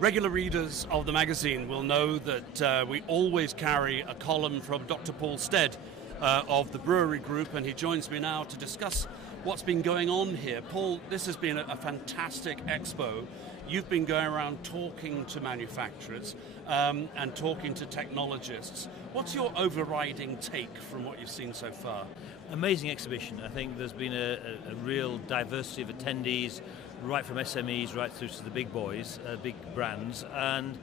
Regular readers of the magazine will know that we always carry a column from Dr. Paul Stead of the Brewery Group, and he joins me now to discuss what's been going on here. Paul, this has been a fantastic expo. You've been going around talking to manufacturers and talking to technologists. What's your overriding take from what you've seen so far? Amazing exhibition. I think there's been a real diversity of attendees, right from SMEs right through to the big boys, big brands, and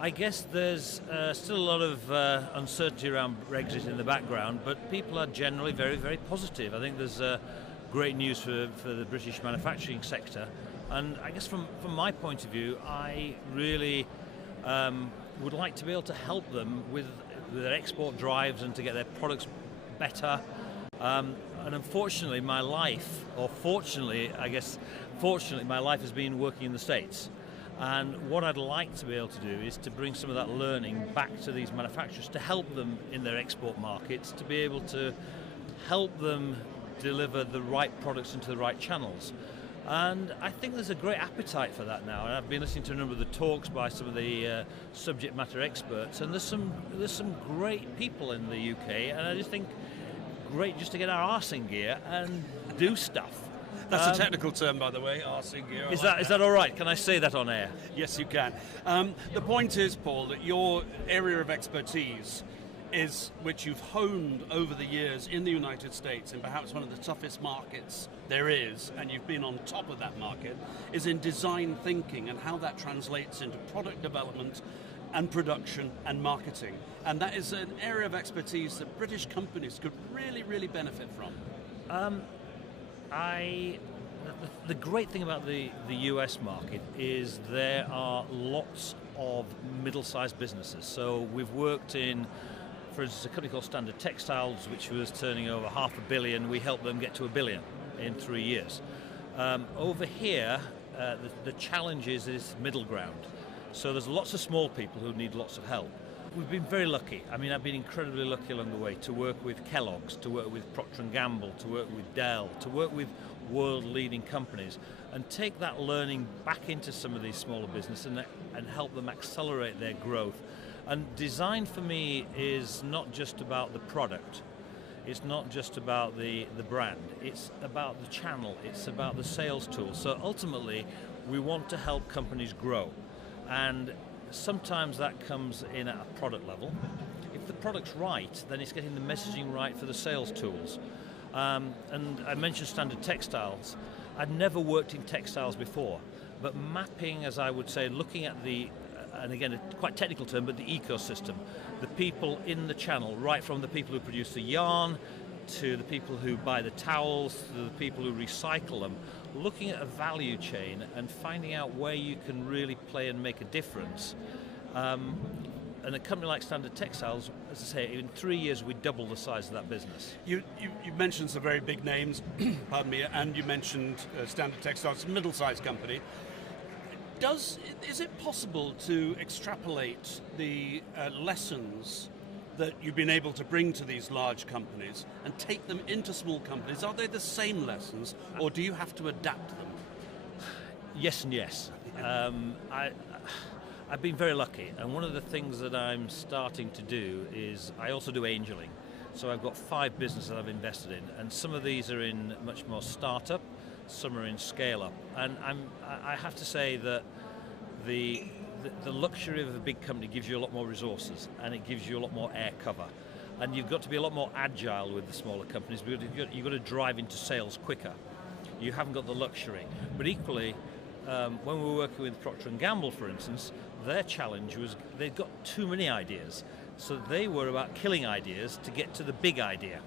I guess there's still a lot of uncertainty around Brexit in the background, but people are generally very, very positive. I think there's great news for the British manufacturing sector, and I guess from my point of view, I really would like to be able to help them with their export drives and to get their products better. And unfortunately, my life, or fortunately, I guess, fortunately, my life has been working in the States. And what I'd like to be able to do is to bring some of that learning back to these manufacturers to help them in their export markets, to be able to help them deliver the right products into the right channels. And I think there's a great appetite for that now. And I've been listening to a number of the talks by some of the subject matter experts, and there's some great people in the UK, and I just think great just to get our arse in gear and do stuff. That's a technical term, by the way, arse in gear. Is that all right? Can I say that on air? Yes, you can. The point is, Paul, that your area of expertise is, which you've honed over the years in the United States, and perhaps one of the toughest markets there is, and you've been on top of that market, is in design thinking and how that translates into product development and production and marketing. And that is an area of expertise that British companies could really, really benefit from. The great thing about the US market is there are lots of middle-sized businesses. So we've worked in, for instance, a company called Standard Textiles, which was turning over $500 million. We helped them get to $1 billion in 3 years. Over here, the challenge is middle ground. So there's lots of small people who need lots of help. We've been very lucky. I mean, I've been incredibly lucky along the way to work with Kellogg's, to work with Procter and Gamble, to work with Dell, to work with world-leading companies, and take that learning back into some of these smaller businesses and help them accelerate their growth. And design for me is not just about the product. It's not just about the brand. It's about the channel. It's about the sales tool. So ultimately, we want to help companies grow. And sometimes that comes in at a product level. If the product's right, then it's getting the messaging right for the sales tools. And I mentioned Standard Textiles. I'd never worked in textiles before, but mapping, as I would say, looking at and again, a quite technical term, but the ecosystem, the people in the channel, right from the people who produce the yarn, to the people who buy the towels, to the people who recycle them, looking at a value chain and finding out where you can really play and make a difference. And a company like Standard Textiles, as I say, in 3 years we doubled the size of that business. You mentioned some very big names, pardon me, and you mentioned Standard Textiles, a middle-sized company. Is it possible to extrapolate the lessons that you've been able to bring to these large companies and take them into small companies? Are they the same lessons, or do you have to adapt them? Yes and yes. I've been very lucky, and one of the things that I'm starting to do is I also do angeling. So I've got 5 businesses that I've invested in, and some of these are in much more startup, some are in scale-up. And I have to say that the luxury of a big company gives you a lot more resources, and it gives you a lot more air cover. And you've got to be a lot more agile with the smaller companies, because you've got to drive into sales quicker. You haven't got the luxury. But equally, when we were working with Procter and Gamble, for instance, their challenge was they'd got too many ideas. So they were about killing ideas to get to the big idea.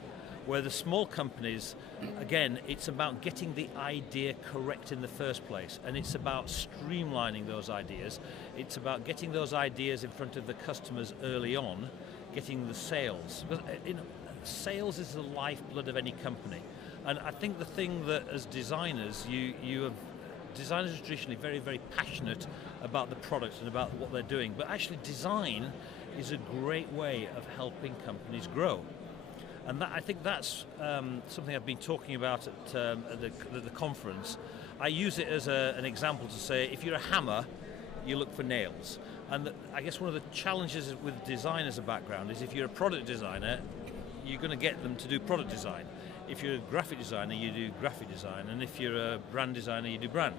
Where the small companies, again, it's about getting the idea correct in the first place, and it's about streamlining those ideas. It's about getting those ideas in front of the customers early on, getting the sales. But sales is the lifeblood of any company, and I think the thing that as designers, designers are traditionally very, very passionate about the product and about what they're doing, but actually design is a great way of helping companies grow. And I think that's something I've been talking about at the conference. I use it as an example to say, if you're a hammer, you look for nails. And I guess one of the challenges with design as a background is if you're a product designer, you're going to get them to do product design. If you're a graphic designer, you do graphic design, and if you're a brand designer, you do brand.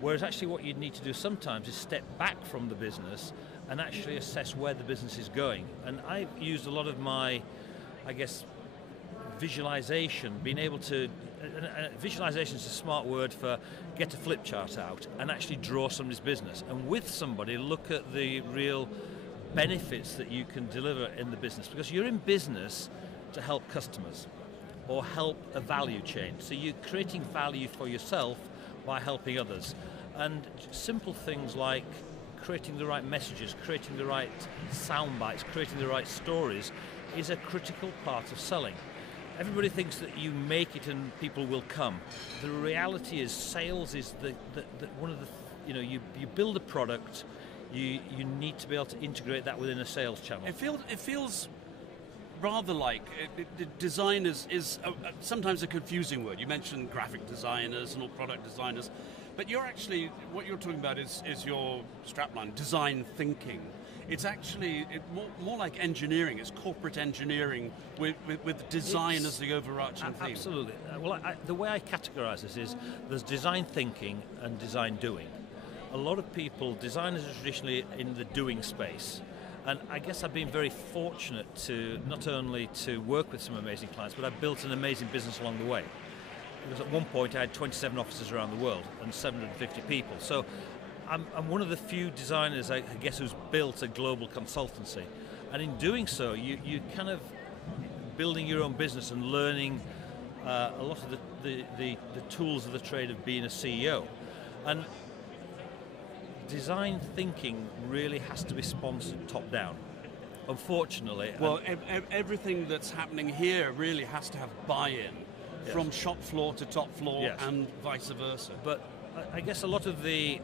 Whereas actually what you need to do sometimes is step back from the business and actually assess where the business is going. And I've used a lot of my, I guess, visualization, being able to, visualization is a smart word for get a flip chart out and actually draw somebody's business. And with somebody, look at the real benefits that you can deliver in the business, because you're in business to help customers or help a value chain. So you're creating value for yourself by helping others. And simple things like creating the right messages, creating the right sound bites, creating the right stories is a critical part of selling. Everybody thinks that you make it and people will come. The reality is sales is the one of the, you build a product, you need to be able to integrate that within a sales channel. It feels rather like design is sometimes a confusing word. You mentioned graphic designers and all product designers, but what you're talking about is your strapline, design thinking. It's actually more like engineering. It's corporate engineering with design as the overarching theme. Absolutely. Well, the way I categorize this is there's design thinking and design doing. A lot of people, designers are traditionally in the doing space. And I guess I've been very fortunate to not only to work with some amazing clients, but I've built an amazing business along the way. Because at one point I had 27 offices around the world and 750 people. So I'm one of the few designers, I guess, who's built a global consultancy. And in doing so, you kind of building your own business and learning a lot of the tools of the trade of being a CEO. And design thinking really has to be sponsored top down, unfortunately. Well, everything that's happening here really has to have buy-in from shop floor to top floor and vice versa. But I guess a lot of the,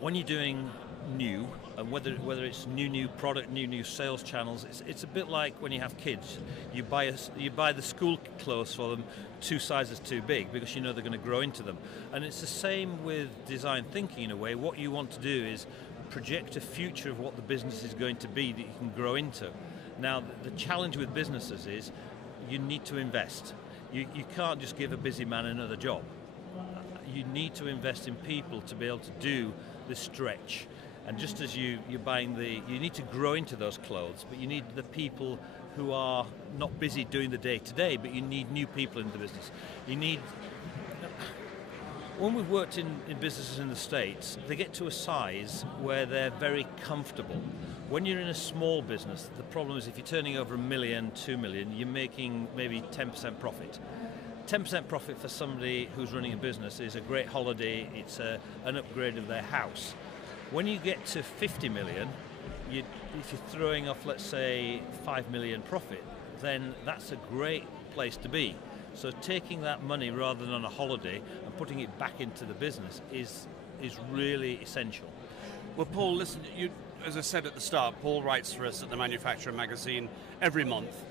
when you're doing new, and whether it's new product, new sales channels, it's a bit like when you have kids. You buy the school clothes for them 2 sizes too big because you know they're going to grow into them. And it's the same with design thinking in a way. What you want to do is project a future of what the business is going to be that you can grow into. Now, the challenge with businesses is you need to invest. You can't just give a busy man another job. You need to invest in people to be able to do the stretch. And just as you're buying you need to grow into those clothes, but you need the people who are not busy doing the day-to-day, but you need new people in the business. When we've worked in businesses in the States, they get to a size where they're very comfortable. When you're in a small business, the problem is if you're turning over $1 million, $2 million, you're making maybe 10% profit. 10% profit for somebody who's running a business is a great holiday, it's an upgrade of their house. When you get to 50 million, if you're throwing off, let's say, 5 million profit, then that's a great place to be. So taking that money rather than on a holiday and putting it back into the business is really essential. Well, Paul, listen, as I said at the start, Paul writes for us at the Manufacturer magazine every month.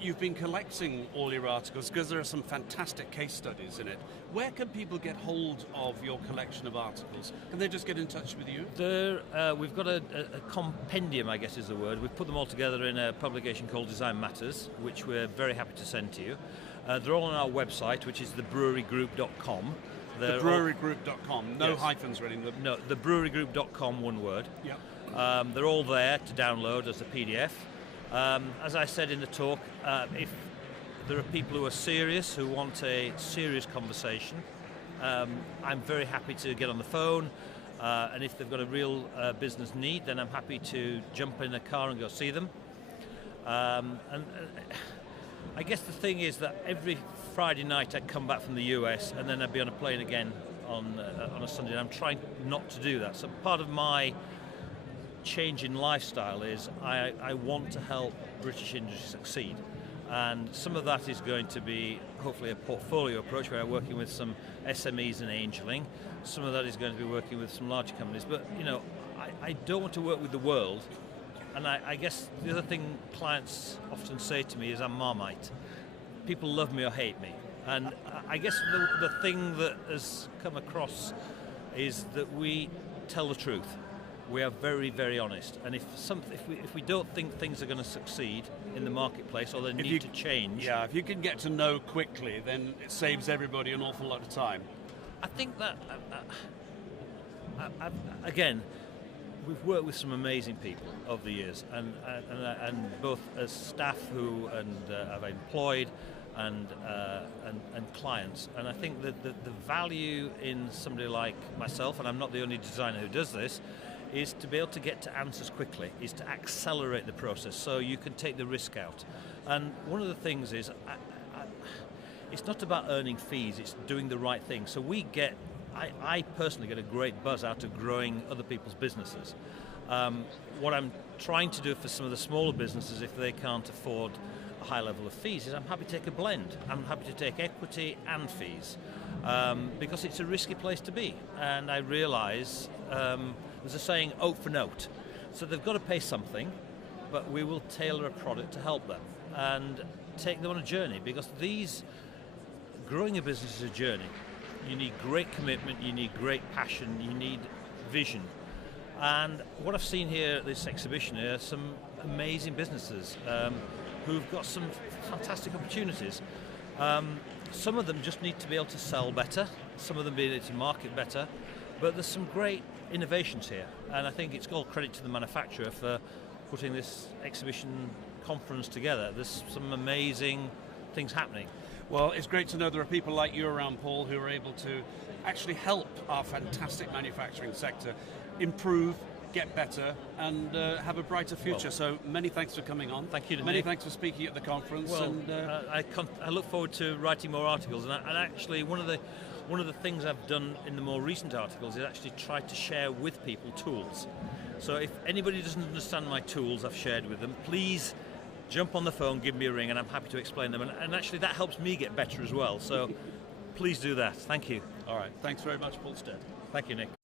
You've been collecting all your articles because there are some fantastic case studies in it. Where can people get hold of your collection of articles? Can they just get in touch with you? We've got a compendium, I guess is the word. We've put them all together in a publication called Design Matters, which we're very happy to send to you. They're all on our website, which is thebrewerygroup.com. Thebrewerygroup.com, no hyphens really. No, thebrewerygroup.com, one word. Yep. They're all there to download as a PDF. As I said in the talk, if there are people who are serious, who want a serious conversation, I'm very happy to get on the phone, and if they've got a real business need, then I'm happy to jump in a car and go see them. And I guess the thing is that every Friday night I'd come back from the US and then I'd be on a plane again on a Sunday, and I'm trying not to do that. So part of my change in lifestyle is I want to help British industry succeed, and some of that is going to be hopefully a portfolio approach where I'm working with some SMEs and angeling. Some of that is going to be working with some larger companies, but I don't want to work with the world. And I guess the other thing clients often say to me is I'm Marmite. People love me or hate me. And I guess the thing that has come across is that we tell the truth. We are very, very honest. And if we don't think things are going to succeed in the marketplace or they need to change... Yeah, if you can get to know quickly, then it saves everybody an awful lot of time. I think that, again, we've worked with some amazing people over the years, and both as staff who I've employed and clients. And I think that the value in somebody like myself, and I'm not the only designer who does this, is to be able to get to answers quickly, is to accelerate the process so you can take the risk out. And one of the things is, it's not about earning fees, it's doing the right thing. So I personally get a great buzz out of growing other people's businesses. What I'm trying to do for some of the smaller businesses, if they can't afford a high level of fees, is I'm happy to take a blend. I'm happy to take equity and fees, because it's a risky place to be. And I realise there's a saying, oat for note. So they've got to pay something, but we will tailor a product to help them and take them on a journey, because growing a business is a journey. You need great commitment, you need great passion, you need vision. And what I've seen here at this exhibition are some amazing businesses who've got some fantastic opportunities. Some of them just need to be able to sell better, some of them be able to market better, but there's some great innovations here, and I think it's all credit to the manufacturer for putting this exhibition conference together. There's some amazing things happening. Well, it's great to know there are people like you around, Paul, who are able to actually help our fantastic manufacturing sector improve, get better, and have a brighter future. Well, so many thanks for coming on. Thank you to Many Nick. thanks for speaking at the conference. Well, and I look forward to writing more articles, and actually one of the things I've done in the more recent articles is actually try to share with people tools. So if anybody doesn't understand my tools I've shared with them, please jump on the phone, give me a ring, and I'm happy to explain them. And actually that helps me get better as well. So please do that. Thank you. all right, thanks very much, Paul Stead. Thank you, Nick.